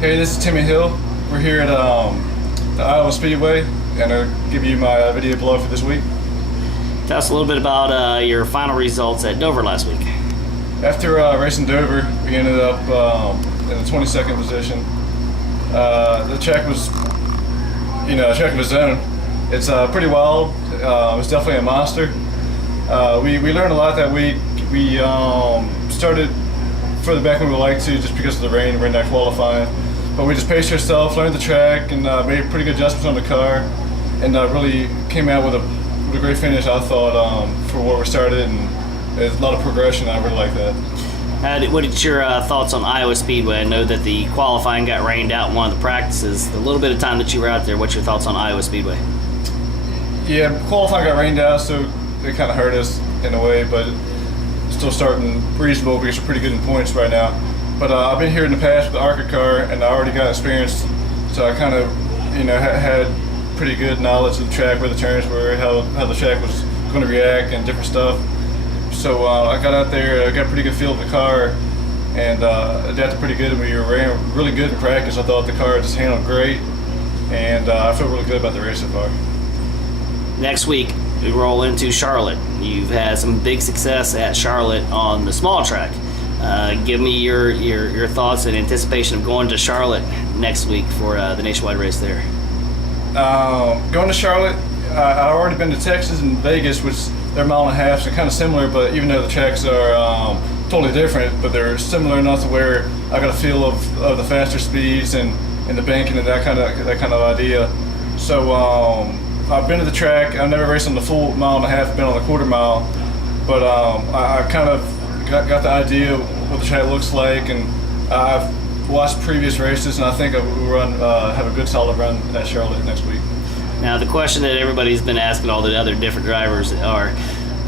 Hey, this is Timmy Hill. We're here at the Iowa Speedway, and I'll give you my video blog for this week. Tell us a little bit about your final results at Dover last week. After racing Dover, we ended up in the 22nd position. The track was, track of its own. It's pretty wild. It's definitely a monster. We learned a lot that week. We started further back than we would like to just because of the rain. We're not qualifying. But we just paced ourselves, learned the track, and made pretty good adjustments on the car, and really came out with a great finish, I thought, for where we started, and there's a lot of progression. I really like that. What are your thoughts on Iowa Speedway? I know that the qualifying got rained out in one of the practices. The little bit of time that you were out there, what's your thoughts on Iowa Speedway? Yeah, qualifying got rained out, so it kind of hurt us in a way, but it's still starting reasonable because we're pretty good in points right now. But I've been here in the past with the ARCA car, and I already got experience, so I kind of, had pretty good knowledge of the track, where the turns were, how the track was going to react, and different stuff. So I got out there, I got a pretty good feel of the car, and adapted pretty good. And we ran really good in practice. I thought the car just handled great, and I feel really good about the race so far. Next week, we roll into Charlotte. You've had some big success at Charlotte on the small track. Give me your thoughts and anticipation of going to Charlotte next week for the nationwide race there. Going to Charlotte, I've already been to Texas and Vegas, which they're 1.5 miles, so kind of similar, but even though the tracks are totally different, but they're similar enough to where I got a feel of the faster speeds and the banking and that kind of idea. So I've been to the track. I've never raced on the full 1.5 miles, been on the 1/4 mile, but I kind of got the idea what the track looks like, and I've watched previous races, and I think we'll have a good solid run at Charlotte next week. Now, the question that everybody's been asking all the other different drivers are,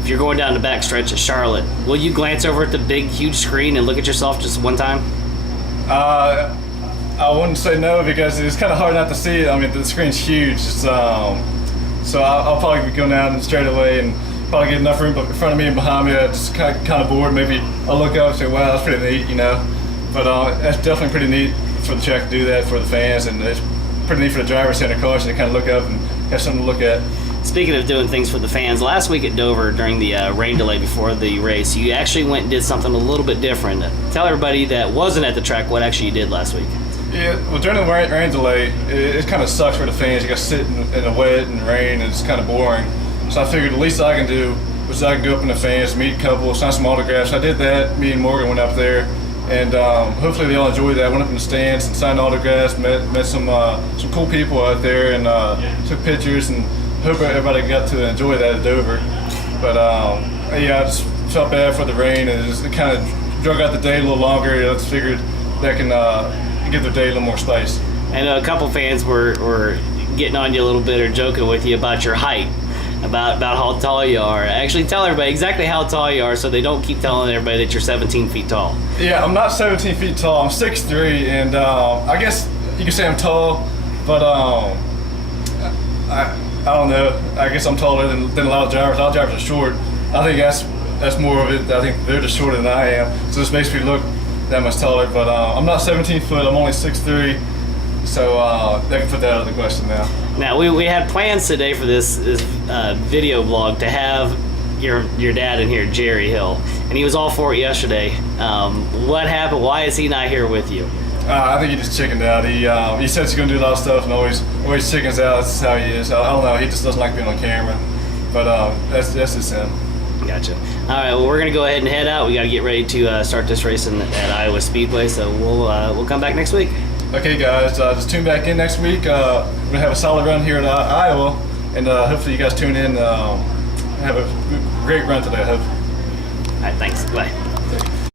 if you're going down the back stretch at Charlotte, will you glance over at the big, huge screen and look at yourself just one time? I wouldn't say no, because it's kind of hard not to see it. I mean, the screen's huge. So I'll probably be going down straight away and probably get enough room in front of me and behind me. I'm just kind of bored. Maybe I'll look up and say, wow, that's pretty neat, But that's definitely pretty neat for the track to do that for the fans, and it's pretty neat for the driver center cars to kind of look up and have something to look at. Speaking of doing things for the fans, last week at Dover during the rain delay before the race, you actually went and did something a little bit different. Tell everybody that wasn't at the track what actually you did last week. Yeah, well, during the rain delay, it kind of sucks for the fans. You got to sit in the wet and rain, and it's kind of boring. So I figured the least I can do was I can go up in the fans, meet a couple, sign some autographs. I did that. Me and Morgan went up there, and hopefully they all enjoyed that. I went up in the stands and signed autographs, met some cool people out there, and took pictures, and hope everybody got to enjoy that at Dover. But yeah, I just felt bad for the rain, and it kind of drug out the day a little longer. I just figured that can give the day a little more space. And a couple fans were getting on you a little bit or joking with you about your height, about how tall you are. Actually, tell everybody exactly how tall you are so they don't keep telling everybody that you're 17 feet tall. Yeah, I'm not 17 feet tall. I'm 6'3", and I guess you could say I'm tall, but I don't know. I guess I'm taller than a lot of drivers. A lot of drivers are short. I think that's more of it. I think they're just shorter than I am, so this makes me look that much taller. But I'm not 17 foot. I'm only 6'3", so they can put that out of the question now. Now, we had plans today for this video vlog to have your dad in here, Jerry Hill, and he was all for it yesterday. What happened? Why is he not here with you? I think he just chickened out. He says he's going to do a lot of stuff and always chickens out. That's just how he is. I don't know. He just doesn't like being on camera. But that's just him. Gotcha. All right. Well, we're going to go ahead and head out. We got to get ready to start this race at Iowa Speedway. So we'll come back next week. Okay, guys. Just tune back in next week. We're going to have a solid run here at Iowa, and hopefully you guys tune in. Have a great run today, I hope. All right. Thanks. Bye.